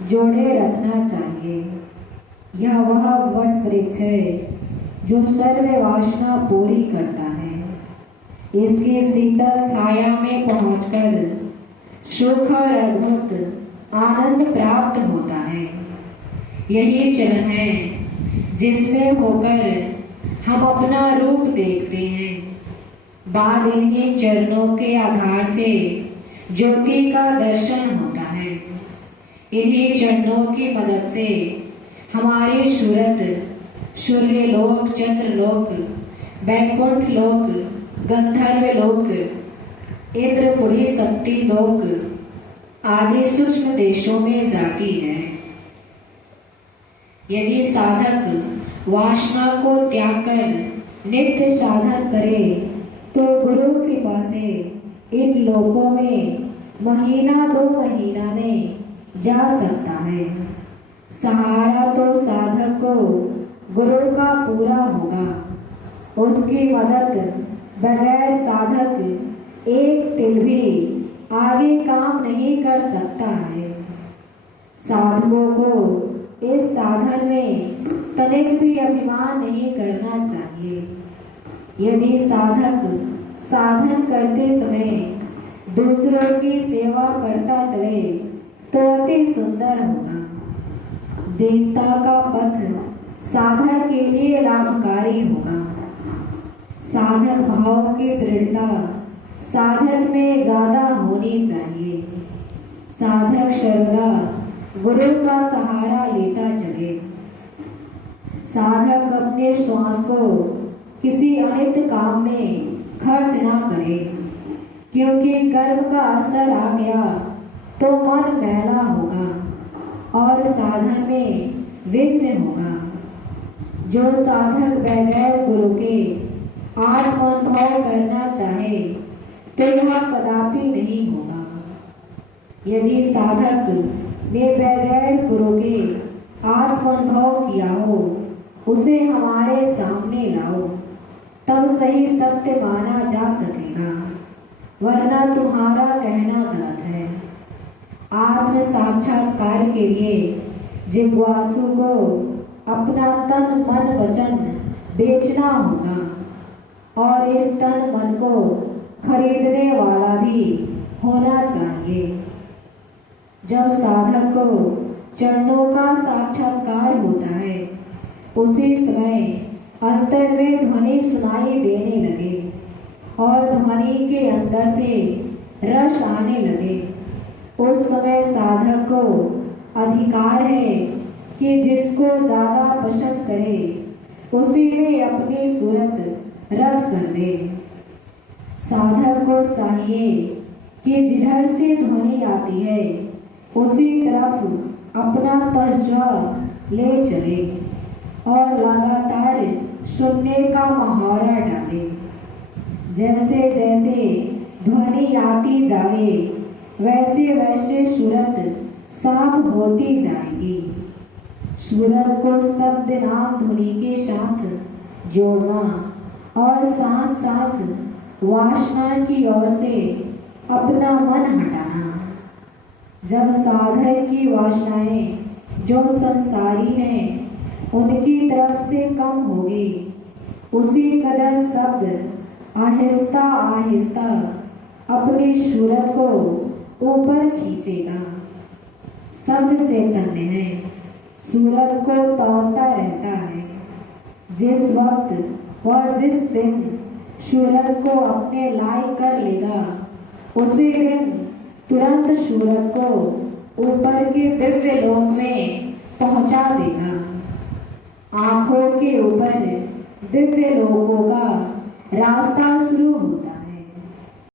जोड़े रखना चाहिए। यह वह वट वृक्ष है जो सर्व वासना पूरी करता है। इसकी शीतल छाया में पहुंचकर सुख और अद्भुत आनंद प्राप्त होता है। यही चरण है जिसमें होकर हम अपना रूप देखते हैं। बाद इन्हीं चरणों के आधार से ज्योति का दर्शन होता है। इन्हीं चरणों की मदद से हमारी सूरत सूर्यलोक, चंद्रलोक, वैकुंठ लोक, गंधर्व लोक, इंद्रपुरी, शक्ति लोक आदि सूक्ष्म देशों में जाती है। यदि साधक वासना को त्याग कर नित्य साधन करे तो गुरु कृपा से इन लोकों में महीना 2 महीना में जा सकता है। सहारा तो साधक को गुरु का पूरा होगा। उसकी मदद बगैर साधक एक तिल भी आगे काम नहीं कर सकता है। साधकों को इस साधन में तनिक भी अभिमान नहीं करना चाहिए। यदि साधक साधन करते समय दूसरों की सेवा करता चले तो अति सुंदर होगा। देवता का पथ साधक के लिए लाभकारी होगा। साधक भाव की दृढ़ता साधक में ज्यादा होनी चाहिए। साधक सर्वदा गुरु का सहारा लेता चले। साधक अपने श्वास को किसी अनित काम में खर्च ना करे, क्योंकि कर्म का असर आ गया तो मन मैला होगा और साधन में विघ्न होगा। जो साधक बगैर गुरु के आत्मानुभव करना चाहे तो यह कदापि नहीं होगा। यदि साधक ने बगैर गुरु के आत्मानुभव किया हो, उसे हमारे सामने लाओ, तब सही सत्य माना जा सकेगा, वरना तुम्हारा कहना गलत है। आत्म साक्षात्कार के लिए जिज्ञासु को अपना तन मन वचन बेचना होगा और इस तन मन को खरीदने वाला भी होना चाहिए। जब साधक को चरणों का साक्षात्कार होता है, उसी समय अंतर में ध्वनि सुनाई देने लगे और ध्वनि के अंदर से रस आने लगे। उस समय साधक को अधिकार है कि जिसको ज्यादा पसंद करे उसी में अपनी सूरत रख कर दे। साधक को चाहिए कि जिधर से ध्वनि आती है उसी तरफ अपना तर्जवा ले चले और लगातार सुनने का मुहावरा डाले। जैसे जैसे ध्वनि आती जाए वैसे वैसे सूरत साफ होती जाएगी। सूरत को शब्द नाम ध्वनि के साथ जोड़ना और साथ साथ वासना की ओर से अपना मन हटाना। जब साधक की वासनाएं जो संसारी हैं उनकी तरफ से कम होगी, उसी कदर शब्द आहिस्ता आहिस्ता अपनी सूरत को ऊपर खींचेगा। शब्द चैतन्य है, सूरत को तौलता रहता है। जिस वक्त और जिस दिन सूरत को अपने लायक कर लेगा, उसी दिन तुरंत सूरत को ऊपर के दिव्य लोक में पहुंचा देगा। आंखों के ऊपर दिव्य लोकों का रास्ता शुरू होता